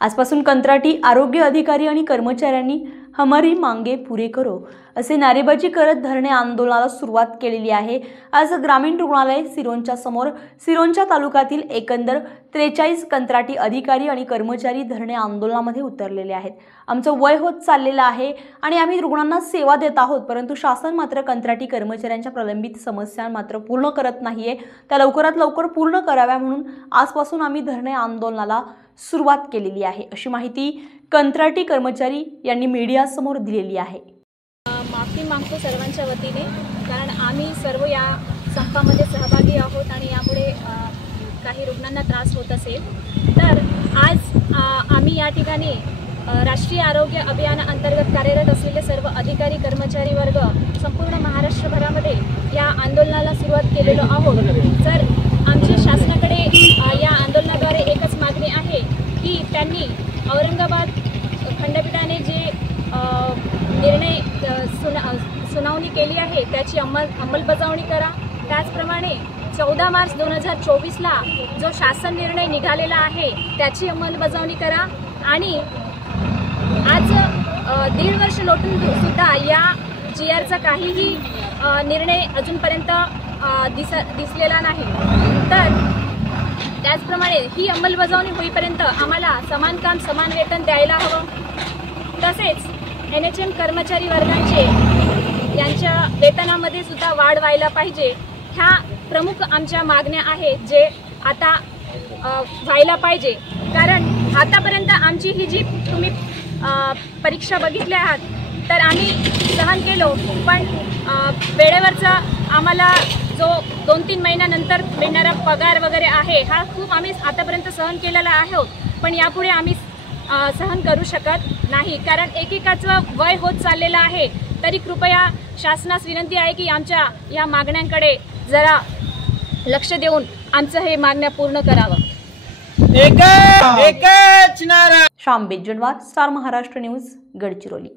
आजपासून कंत्राटी आरोग्य अधिकारी आणि कर्मचाऱ्यांनी हमारी मांगे पुरे करो असे नारेबाजी करत धरणे आंदोलनाला सुरुवात केलेली आहे। आज ग्रामीण रुग्णालय सिरोंचा समोर सिरोंचा तालुक्यातील एकंदर 43 कंत्राटी अधिकारी आणि कर्मचारी धरणे आंदोलनामध्ये उतरलेले आहेत। आमचं वय होत चाललेलं आहे आणि आम्ही रुग्णांना सेवा देत आहोत, परंतु शासन मात्र कंत्राटी कर्मचाऱ्यांच्या प्रलंबित समस्या मात्र पूर्ण करत नाहीये। त्या लवकरात लवकर पूर्ण कराव्या म्हणून आजपासून आम्ही धरणे आंदोलनाला सुरुवात केलेली आहे, अशी माहिती कंत्राटी कर्मचारी यांनी मीडिया समोर दिलेली आहे। माफी मागतो सर्वांच्या वतीने, कारण आम्ही सर्व या संपामध्ये सहभागी आहोत आणि यामुळे काही रुग्णांना त्रास होत असेल तर आज आम्ही या ठिकाणी राष्ट्रीय आरोग्य अभियानाअंतर्गत कार्यरत असलेले सर्व अधिकारी कर्मचारी वर्ग संपूर्ण महाराष्ट्रभरामध्ये या आंदोलनाला सुरुवात केलेलो आहोत। तर आमच्या शासनाकडे या आंदोलनाद्वारे एकच मागणी आहे की त्यांनी औरंगाबाद खंडपीठाने जे निर्णय सुनावणी केली आहे त्याची अंमलबजावणी करा। त्याचप्रमाणे 14 मार्च 2024ला जो शासन निर्णय निघालेला आहे त्याची अंमलबजावणी करा आणि आज 1.5 वर्ष लोटून सुद्धा या GRचा काहीही निर्णय अजूनपर्यंत दिसलेला नाही। तर त्याचप्रमाणे ही अंमलबजावणी होईपर्यंत आम्हाला समान काम समान वेतन द्यायला हवं। तसेच NHM कर्मचारी वर्गांचे यांच्या वेतनामध्ये सुद्धा वाढ व्हायला पाहिजे। ह्या प्रमुख आमच्या मागण्या आहेत जे आता व्हायला पाहिजे, कारण आतापर्यंत आमची ही जी तुम्ही परीक्षा बघितल्या आहात तर आम्ही सहन केलो, पण वेळेवरचा आम्हाला जो 2-3 महिन्यानंतर मिळणारा पगार वगैरे आहे हा खूप आम्ही आतापर्यंत सहन केलेला आहोत, पण यापुढे आम्ही सहन करू शकत नाही, कारण एकेकाचं वय होत चाललेलं आहे। तरी कृपया शासनास विनंती आहे की आमच्या या मागण्यांकडे जरा लक्ष देऊन आमचं हे मागण्या पूर्ण करावं। Shyam Bejanwar, star Maharashtra news, Gadchiroli.